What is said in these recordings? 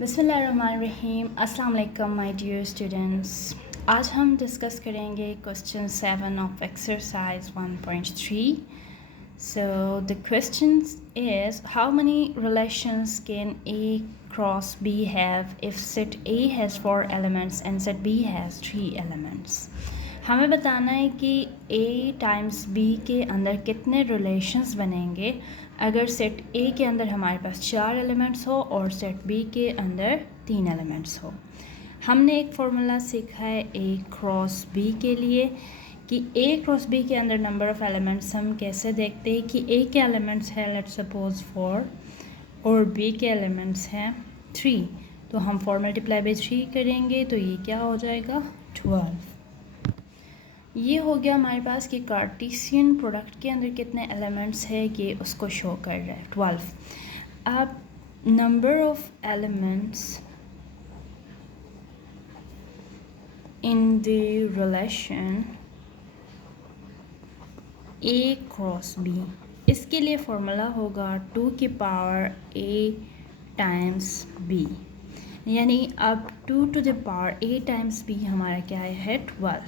बिस्मिल्लाहिर्रहमानिर्रहीम। अस्सलाम वालेकुम माय डियर स्टूडेंट्स। आज हम डिस्कस करेंगे question 7 of exercise 1.3। So the question is how many relations can A cross B have if set A has 4 elements and set B has 3 elements। हमें बताना है कि A टाइम्स B के अंदर कितने रिलेशंस बनेंगे अगर सेट A के अंदर हमारे पास 4 एलिमेंट्स हो और सेट B के अंदर 3 एलिमेंट्स हो। हमने एक फार्मूला सीखा है A क्रॉस B के लिए कि A क्रॉस B के अंदर नंबर ऑफ़ एलिमेंट्स हम कैसे देखते हैं कि A के एलिमेंट्स है लेट्स सपोज 4 और B के एलिमेंट्स हैं 3, तो हम 4 मल्टीप्लाई बाई 3 करेंगे तो ये क्या हो जाएगा 12। ये हो गया हमारे पास कि कार्टेशियन प्रोडक्ट के अंदर कितने एलिमेंट्स है ये उसको शो कर रहा है 12। अब number of elements in the relation A cross B, इसके लिए फॉर्मूला होगा 2 की पावर A टाइम्स B, यानी अब 2 to the power A times B हमारा क्या है 12।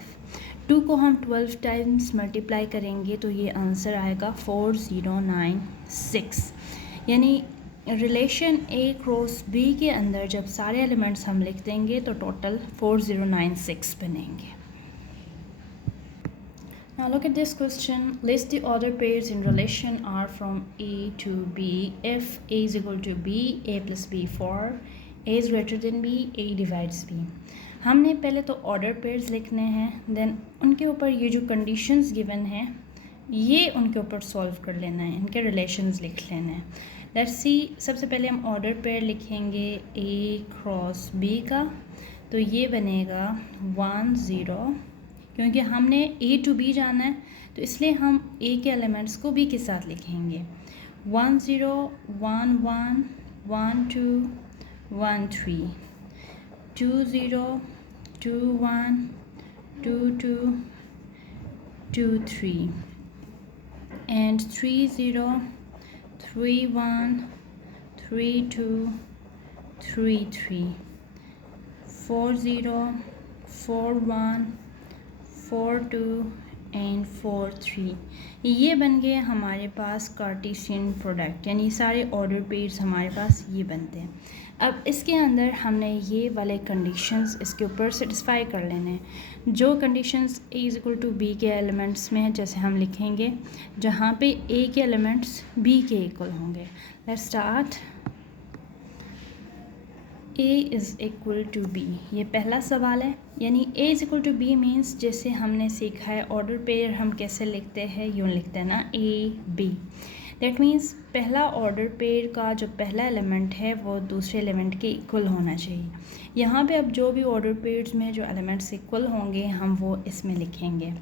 2 को हम 12 टाइम्स मल्टीप्लाई करेंगे तो ये आंसर आएगा 4096। यानी रिलेशन A क्रॉस B के अंदर जब सारे एलिमेंट्स हम लिख देंगे तो टोटल 4096 बनेंगे। Now look at this question. List the order pairs in relation R from A to B. If A is equal to B, A plus B 4, A is greater than B, A divides B. हमने पहले तो order pairs लिखने हैं, then उनके ऊपर ये जो conditions given हैं ये उनके ऊपर सॉल्व कर लेना है, इनके रिलेशंस लिख लेने हैं। लेट्स सी, सबसे पहले हम ऑर्डर पेयर लिखेंगे A क्रॉस B का, तो ये बनेगा 1 0, क्योंकि हमने A टू B जाना है तो इसलिए हम A के एलिमेंट्स को B के साथ लिखेंगे 1 0 1 1 1 2 1 3 2 0 2 1 2 2 2 3 and 3 0 3 1 3 2 3 3 4 0 4 1 4 2 एंड 4 3। ये बन गए हमारे पास कार्टेशियन प्रोडक्ट, यानी सारे ऑर्डर पेयर्स हमारे पास ये बनते हैं। अब इसके अंदर हमने ये वाले कंडीशंस इसके ऊपर सेटिस्फाई कर लेने हैं। जो conditions A is equal to B के एलिमेंट्स में है, जैसे हम लिखेंगे जहाँ पे A के एलिमेंट्स B के इक्वल होंगे। Let's start. A is equal to B, ये पहला सवाल है, यानी A is equal to B means जैसे हमने सीखा है ऑर्डर पेयर हम कैसे लिखते हैं, यूँ लिखते हैं ना A B। दैट मीन्स पहला ऑर्डर पेयर का जो पहला एलिमेंट है वो दूसरे एलिमेंट के इक्वल होना चाहिए। यहाँ पे अब जो भी ऑर्डर पेयर्स में जो एलिमेंट्स इक्वल होंगे हम वो इसमें लिखेंगे।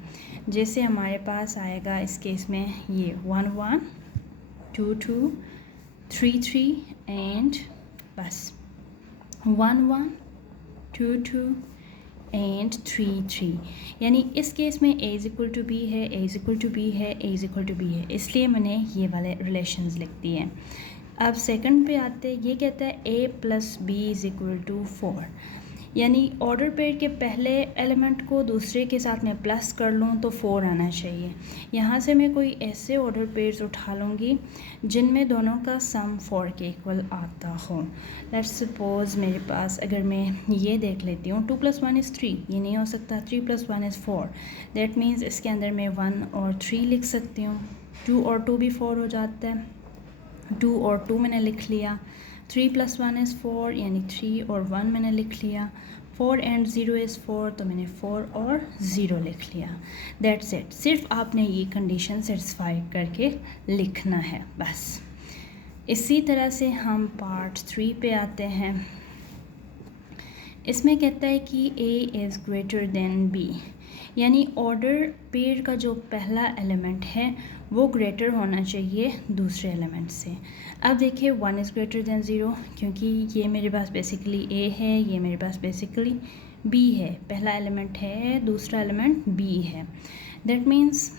जैसे हमारे पास आएगा इस केस में ये 1 1 2 2 3 3 एंड बस 1 1 2 2 एंड 3 3, यानी इस केस में A is equal to B है, A is equal to B है, A is equal to B है, इसलिए मैंने ये वाले रिलेशंस लिख दिए हैं। अब सेकंड पे आते हैं, ये कहता है A plus B is equal to 4, यानी ऑर्डर पेयर के पहले एलिमेंट को दूसरे के साथ मैं प्लस कर लूँ तो 4 आना चाहिए। यहाँ से मैं कोई ऐसे ऑर्डर पेयर्स उठा लूँगी जिनमें दोनों का सम 4 के इक्वल आता हो। लेट्स सपोज मेरे पास अगर मैं ये देख लेती हूँ 2 + 1 = 3, ये नहीं हो सकता, 3 + 1 = 4। दैट मीन्स इसके अंदर मैं 1 और 3 लिख सकती हूँ, 2 और 2 भी 4 हो जाता है, 2 और 2 मैंने लिख लिया, 3 + 1 = 4, यानी 3 और 1 मैंने लिख लिया, 4 एंड 0 = 4, तो मैंने 4 और 0 लिख लिया। दैट्स इट, सिर्फ आपने ये कंडीशन सेटिस्फाई करके लिखना है बस। इसी तरह से हम पार्ट 3 पे आते हैं। इसमें कहता है कि A is greater than B, यानी ऑर्डर पेयर का जो पहला एलिमेंट है वो ग्रेटर होना चाहिए दूसरे एलिमेंट से। अब देखिए 1 इज़ ग्रेटर देन 0, क्योंकि ये मेरे पास बेसिकली A है, ये मेरे पास बेसिकली B है, पहला एलिमेंट है, दूसरा एलिमेंट B है। दैट मीन्स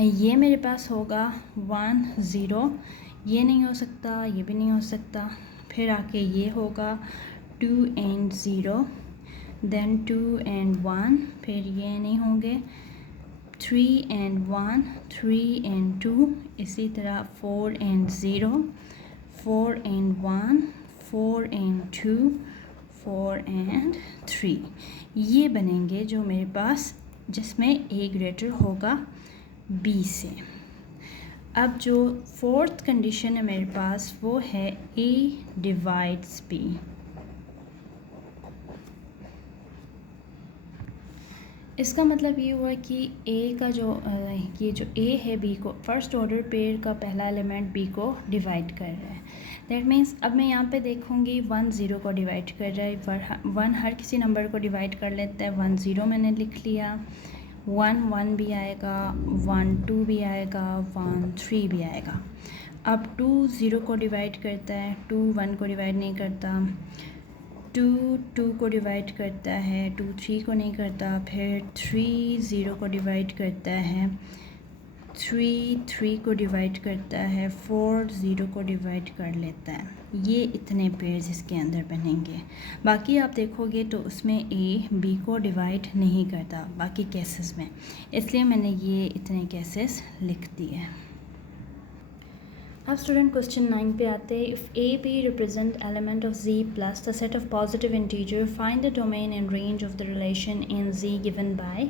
ये मेरे पास होगा 1 0, ये नहीं हो सकता, ये भी नहीं हो सकता, फिर आके ये होगा 2 and 0, देन 2 and 1, फिर ये नहीं होंगे 3 and 1, 3 and 2, इसी तरह 4 and 0, 4 and 1, 4 and 2, 4 and 3, ये बनेंगे जो मेरे पास जिसमें a ग्रेटर होगा b से। अब जो फोर्थ कंडीशन है मेरे पास वो है a डिवाइड्स b। इसका मतलब ये हुआ कि a का जो ये जो a है b को फर्स्ट ऑर्डर पेयर का पहला एलिमेंट b को डिवाइड कर रहा है। दैट मीन्स अब मैं यहाँ पे देखूँगी 1 0 को डिवाइड कर रहा है, 1 हर किसी नंबर को डिवाइड कर लेता है। 1 0 मैंने लिख लिया, 1 1 भी आएगा, 1 2 भी आएगा, 1 3 भी आएगा। अब 2 0 को डिवाइड करता है, 2 1 को डिवाइड नहीं करता, 2 2 को डिवाइड करता है, 2 3 को नहीं करता, फिर 3 0 को डिवाइड करता है, 3 3 को डिवाइड करता है, 4 0 को डिवाइड कर लेता है। ये इतने पेयर्स इसके अंदर बनेंगे। बाकी आप देखोगे तो उसमें a b को डिवाइड नहीं करता बाकी केसेस में, इसलिए मैंने ये इतने केसेस लिख दिए। अब स्टूडेंट क्वेश्चन 9 पे आते हैं। If a b represent element of z plus the set of positive integer, find the domain and range of the relation in z given by.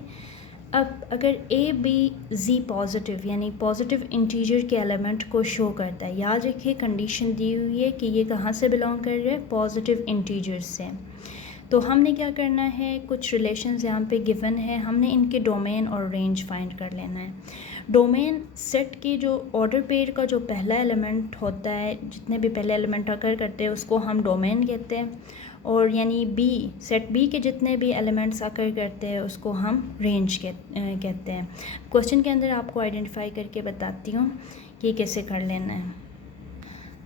अब अगर ए बी जी पॉजिटिव यानी पॉजिटिव इंटीजर के element को show करता है, याद रखिए कंडीशन दी हुई है कि ये कहाँ से बिलोंग कर रहे हैं, पॉजिटिव इंटीजर से। तो हमने क्या करना है, कुछ रिलेशंस यहाँ पे गिवन है, हमने इनके डोमेन और रेंज फाइंड कर लेना है। डोमेन सेट के जो ऑर्डर पेयर का जो पहला एलिमेंट होता है, जितने भी पहले एलिमेंट अकर करते हैं उसको हम डोमेन कहते हैं, और यानी बी सेट बी के जितने भी एलिमेंट्स अकर करते हैं उसको हम रेंज कहते हैं। क्वेश्चन के अंदर आपको आइडेंटिफाई करके बताती हूँ कि कैसे कर लेना है।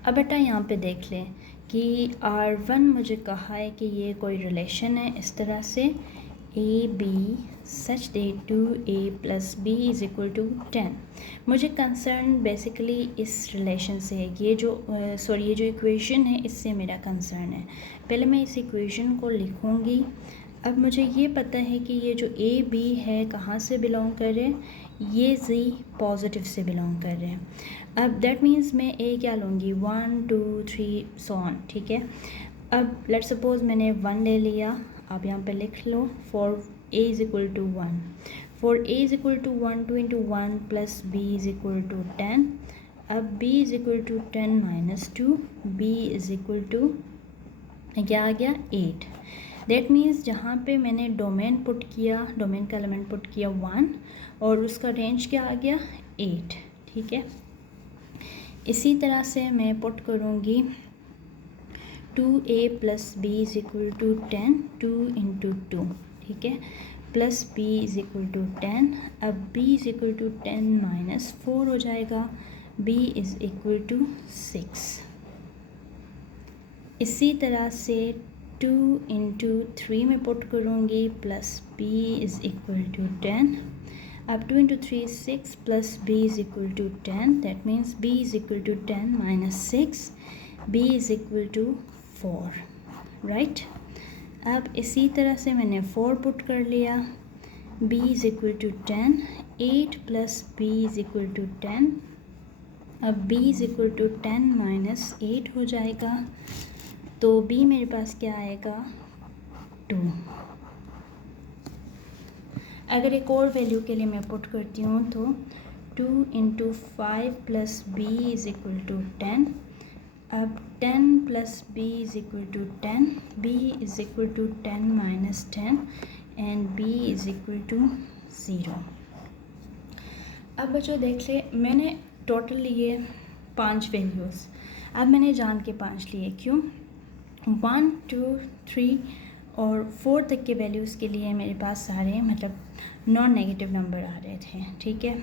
अब बेटा यहाँ पे देख लें कि R1 मुझे कहा है कि ये कोई रिलेशन है इस तरह से a b such that 2a + b = 10। मुझे कंसर्न बेसिकली इस रिलेशन से है, ये जो ये जो इक्वेशन है इससे मेरा कंसर्न है। पहले मैं इस इक्वेशन को लिखूँगी। अब मुझे ये पता है कि ये जो ए बी है कहाँ से बिलोंग कर रहे हैं, ये जी पॉजिटिव से बिलोंग कर रहे हैं। अब दैट मीन्स मैं ए क्या लूँगी, 1 2 3 सो ऑन, ठीक है। अब लेट्स सपोज मैंने 1 ले लिया, आप यहाँ पे लिख लो for a = 1, for a = 1 2 × 1 + b = 10। अब b = 10 - 2, b = क्या आ गया 8। दैट मीन्स जहाँ पे मैंने डोमेन पुट किया, डोमेन का एलिमेंट पुट किया 1 और उसका रेंज क्या आ गया 8, ठीक है। इसी तरह से मैं पुट करूँगी 2a + b = 10, 2 × 2, ठीक है, प्लस b = 10। अब b = 10 - 4 हो जाएगा, b = 6। इसी तरह से 2 × 3 में पुट करूँगी प्लस b = 10। अब 2 × 3 6 plus b = 10, that means b = 10 - 6, b = 4, right. अब इसी तरह से मैंने 4 पुट कर लिया, b = 10, 8 प्लस b = 10। अब b = 10 - 8 हो जाएगा, तो b मेरे पास क्या आएगा 2। अगर एक और वैल्यू के लिए मैं पुट करती हूँ तो 2 × 5 प्लस b = 10। अब 10 plus b = 10, b = 10 - 10 and b = 0। अब बच्चों देख ले, मैंने टोटल लिए 5 वैल्यूज़। अब मैंने जान के 5 लिए, क्यों? 1 2 3 और 4 तक के वैल्यूज़ के लिए मेरे पास सारे मतलब नॉन नेगेटिव नंबर आ रहे थे, ठीक है,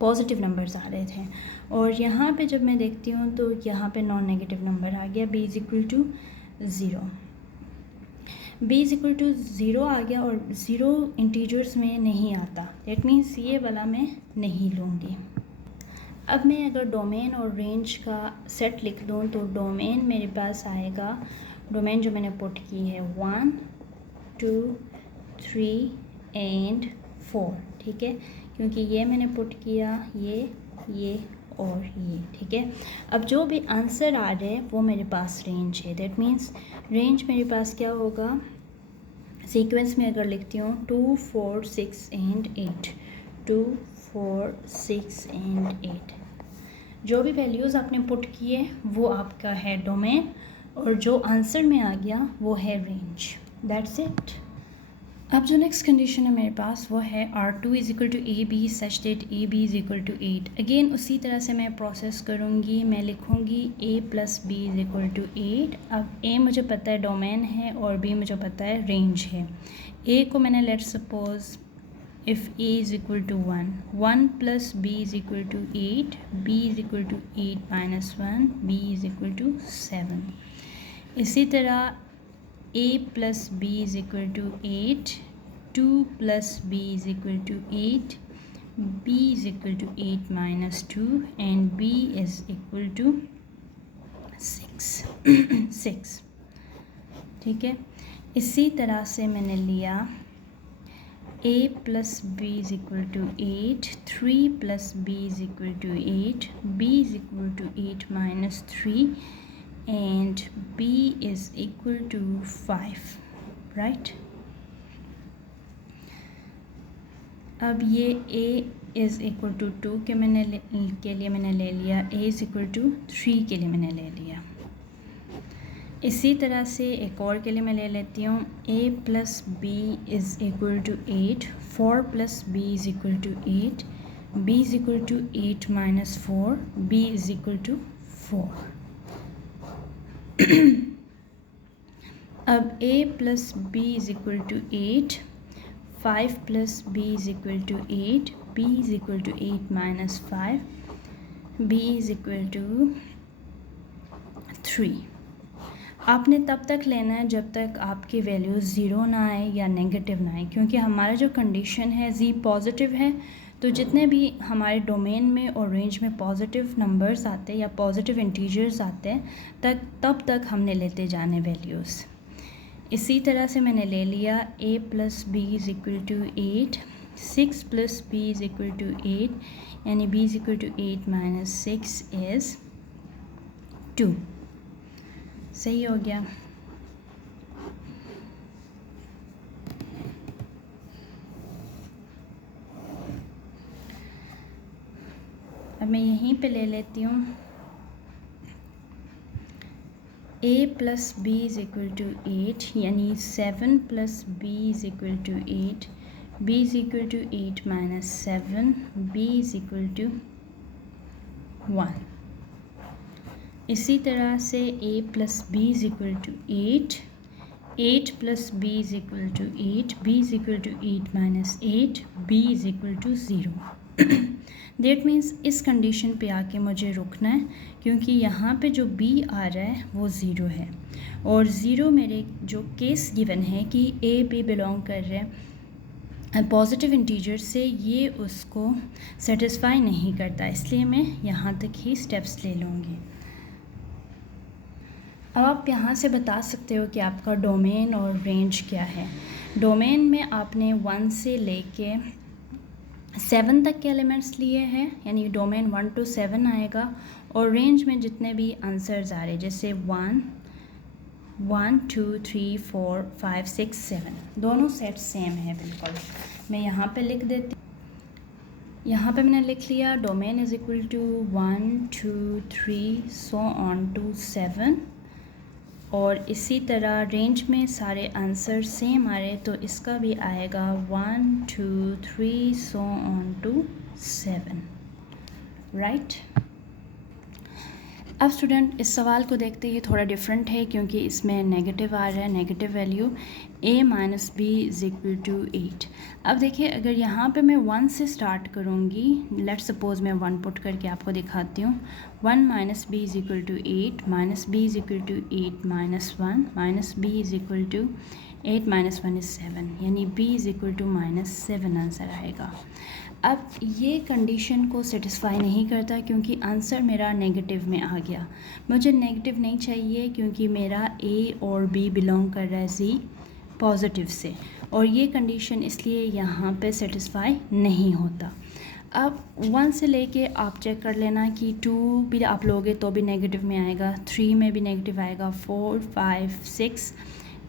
पॉजिटिव नंबर्स आ रहे थे। और यहाँ पे जब मैं देखती हूँ तो यहाँ पे नॉन नेगेटिव नंबर आ गया, b = 0, b = 0 आ गया और 0 इंटीजर्स में नहीं आता। दैट मीन्स ये वाला मैं नहीं लूँगी। अब मैं अगर डोमेन और रेंज का सेट लिख दूँ तो डोमेन मेरे पास आएगा, डोमेन जो मैंने पुट की है 1 2 3 एंड 4, ठीक है, क्योंकि ये मैंने पुट किया ये और ये, ठीक है। अब जो भी आंसर आ रहा है वो मेरे पास रेंज है। दैट मीन्स रेंज मेरे पास क्या होगा, सीक्वेंस में अगर लिखती हूँ 2 4 6 एंड 8, 2 4 6 एंड 8, जो भी वैल्यूज़ आपने पुट किए वो आपका है डोमेन, और जो आंसर में आ गया वो है रेंज। That's it. अब जो नेक्स्ट कंडीशन है मेरे पास वो है R2 is equal to a b such that a b is equal to 8। Again उसी तरह से मैं प्रोसेस करूँगी, मैं लिखूँगी a plus b is equal to 8। अब a मुझे पता है डोमेन है और b मुझे पता है रेंज है। a को मैंने let suppose if a is equal to 1 plus b is equal to 8, b is equal to 8 minus 1, b is equal to 7। इसी तरह a plus b is equal to 8, 2 plus b is equal to 8, b is equal to 8 minus 2 and b is equal to 6। ठीक है, इसी तरह से मैंने लिया a plus b is equal to 8, 3 plus b is equal to 8, b is equal to 8 minus 3 and b is equal to 5, right? अब ये a is equal to 2 के लिए मैंने ले लिया, a is equal to 3 के लिए मैंने ले लिया। इसी तरह से एक और के लिए मैं ले लेती हूँ a plus b is equal to 8, 4 plus b is equal to 8, b is equal to 8 minus 4, b is equal to 4। अब a plus b is equal to 8, 5 plus b is equal to 8, b is equal to 8 minus 5, b is equal to 3। आपने तब तक लेना है जब तक आपकी value zero ना आए या नेगेटिव ना आए, क्योंकि हमारा जो कंडीशन है z पॉजिटिव है, तो जितने भी हमारे डोमेन में और रेंज में पॉजिटिव नंबर्स आते हैं या पॉजिटिव इंटीजर्स आते हैं तब तक हमने लेते जाने वैल्यूज़। इसी तरह से मैंने ले लिया a plus b is equal to 8, 6 plus b is equal to 8, यानी b is equal to 8 minus 6 is 2। सही हो गया। अब मैं यहीं पे ले लेती हूँ a plus b is equal to 8, यानी 7 plus b is equal to 8, b is equal to 8 minus 7, b is equal to 1। इसी तरह से a plus b is equal to 8, 8 plus b is equal to 8, b is equal to 8 minus 8, b is equal to 0। That means इस condition पे आके मुझे रुकना है, क्योंकि यहाँ पे जो b आ रहा है वो 0 है, और 0 मेरे जो केस गिवन है कि a b बिलोंग कर रहे हैं पॉजिटिव इंटीजर से, ये उसको सेटिस्फाई नहीं करता, इसलिए मैं यहाँ तक ही स्टेप्स ले लूँगी। अब आप यहाँ से बता सकते हो कि आपका डोमेन और रेंज क्या है। डोमेन में आपने 1 से लेके 7 तक के एलिमेंट्स लिए हैं, यानी डोमेन 1 to 7 आएगा, और रेंज में जितने भी आंसर्स आ रहे जैसे 1 2 3 4 5 6 7 दोनों सेट सेम है बिल्कुल। मैं यहाँ पे लिख देती, यहाँ पे मैंने लिख लिया domain is equal to 1 2 3 so on to 7, और इसी तरह रेंज में सारे आंसर सेम आ रहे तो इसका भी आएगा 1 2 3 सो ऑन टू 7, राइट। अब स्टूडेंट इस सवाल को देखते ये थोड़ा डिफरेंट है, क्योंकि इसमें नेगेटिव आ रहा है, negative value a minus B is equal to 8। अब देखिए अगर यहाँ पे मैं 1 से स्टार्ट करूँगी, लेट्स सपोज मैं 1 पुट करके आपको दिखाती हूँ। 1 minus B is equal to 8, minus B is equal to 8 minus 1, minus B is equal to 8 minus 1 is 7, यानी b is equal to minus 7 answer आएगा। अब ये कंडीशन को सेटिस्फाई नहीं करता क्योंकि आंसर मेरा नेगेटिव में आ गया। मुझे नेगेटिव नहीं चाहिए क्योंकि मेरा ए और बी बिलोंग कर रहा है सी पॉजिटिव से, और ये कंडीशन इसलिए यहाँ पे सेटिस्फाई नहीं होता। अब 1 से लेके आप चेक कर लेना कि 2 भी आप लोगे तो भी नेगेटिव में आएगा, 3 में भी नेगेटिव आएगा, 4, 5, 6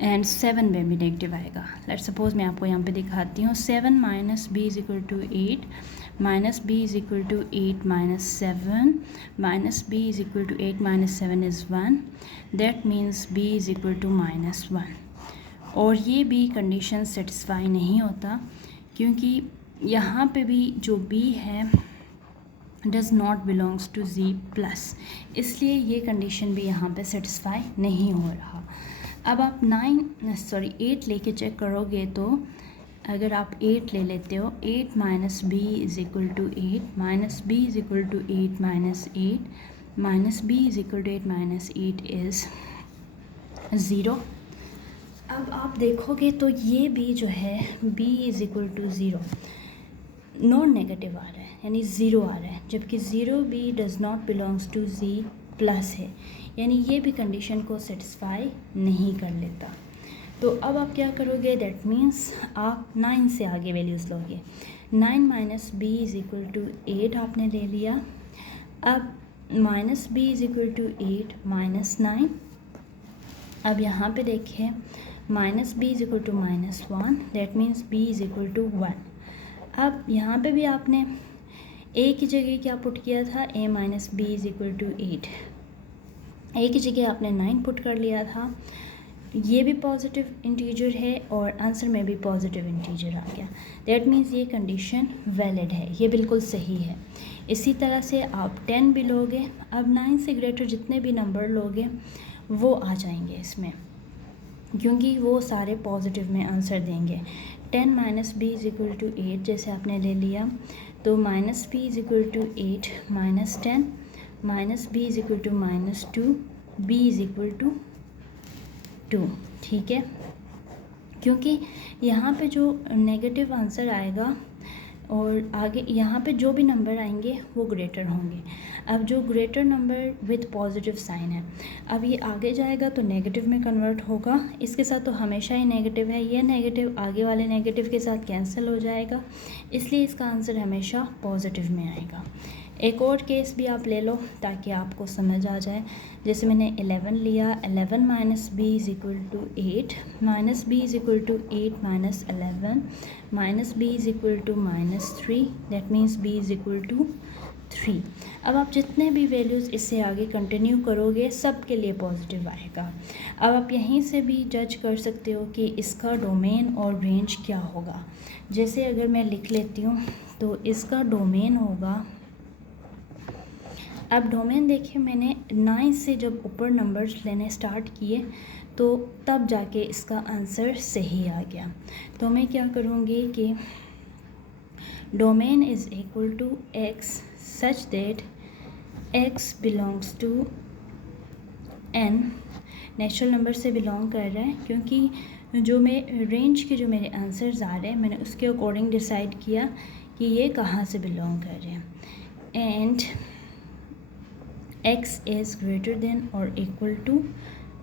एंड 7 में भी नेगेटिव आएगा। लेट्स सपोज मैं आपको यहाँ पे दिखाती हूँ। 7 minus b is equal to 8 minus b is equal to 8 minus 7 minus b is equal to 8 minus 7 is 1, that means b is equal to -1। और ये भी कंडीशन सेटिस्फाई नहीं होता क्योंकि यहाँ पे भी जो b है does not belongs to z plus, इसलिए ये कंडीशन भी यहाँ पे सेटिस्फाई नहीं हो रहा। अब आप 8 लेके चेक करोगे तो अगर आप 8 ले लेते हो, 8 minus B is equal to 8 minus B is equal to 8 minus 8 minus B is equal to 8 minus 8 is 0। अब आप देखोगे तो ये भी जो है b is equal to 0 non negative आ रहा है, यानी 0 आ रहा है, जबकि 0 भी does not belongs to z plus है, यानी ये भी कंडीशन को सेटिस्फाई नहीं कर लेता। तो अब आप क्या करोगे, दैट मीन्स आप 9 से आगे वैल्यूज़ लोगे। 9 minus B is equal to 8 आपने ले लिया। अब minus B is equal to 8 minus 9। अब यहाँ पे देखिए minus B is equal to -1, that means B is equal to 1। अब यहाँ पे भी आपने a की जगह क्या पुट किया था, a minus B is equal to 8। a की जगह आपने 9 पुट कर लिया था। ये भी पॉजिटिव इंटीजर है और आंसर में भी पॉजिटिव इंटीजर आ गया, दैट मीन्स ये कंडीशन वैलिड है, ये बिल्कुल सही है। इसी तरह से आप 10 भी लोगे। अब 9 से ग्रेटर जितने भी नंबर लोगे वो आ जाएंगे इसमें, क्योंकि वो सारे पॉजिटिव में आंसर देंगे। 10 minus B is equal to 8 जैसे आपने ले लिया, तो minus B is equal to 8 minus 10 minus B is equal to -2 B is equal to 2। ठीक है, क्योंकि यहाँ पे जो नेगेटिव आंसर आएगा और आगे यहाँ पे जो भी नंबर आएंगे वो ग्रेटर होंगे। अब जो greater number with positive sign है, अब ये आगे जाएगा तो नेगेटिव में कन्वर्ट होगा। इसके साथ तो हमेशा ही नेगेटिव है, ये नेगेटिव आगे वाले नेगेटिव के साथ कैंसिल हो जाएगा, इसलिए इसका आंसर हमेशा पॉजिटिव में आएगा। एक और केस भी आप ले लो ताकि आपको समझ आ जाए। जैसे मैंने 11 लिया, 11 minus B is equal to 8 minus B is equal to 8 minus 11 minus B is equal to -3, that means B is equal to 3। अब आप जितने भी वैल्यूज़ इससे आगे कंटिन्यू करोगे सब के लिए पॉजिटिव आएगा। अब आप यहीं से भी जज कर सकते हो कि इसका डोमेन और रेंज क्या होगा। जैसे अगर मैं लिख लेती हूँ तो इसका डोमेन होगा, अब डोमेन देखिए मैंने 9 से जब ऊपर नंबर्स लेने स्टार्ट किए तो तब जाके इसका आंसर सही आ गया। तो मैं क्या करूँगी कि domain is equal to x such that x belongs to n, natural number से बिलोंग कर रहा है, क्योंकि जो मैं रेंज के जो मेरे आंसर्स आ रहे हैं मैंने उसके अकॉर्डिंग डिसाइड किया कि ये कहाँ से बिलोंग कर रहे हैं। And x is greater than और इक्वल टू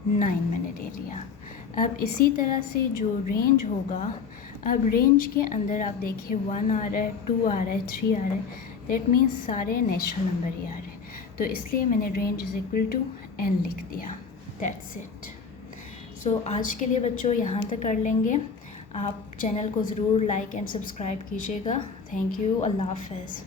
9 मैंने ले लिया। अब इसी तरह से जो रेंज होगा, अब रेंज के अंदर आप देखिए 1 आ रहा है, 2 आ रहा है, 3 आ रहा है, दैट मीन्स सारे नेचुरल नंबर ही आ रहे हैं, तो इसलिए मैंने range is equal to n लिख दिया। That's it. सो आज के लिए बच्चों यहाँ तक कर लेंगे। आप चैनल को ज़रूर लाइक एंड सब्सक्राइब कीजिएगा। Thank you. अल्लाह हाफ़िज़।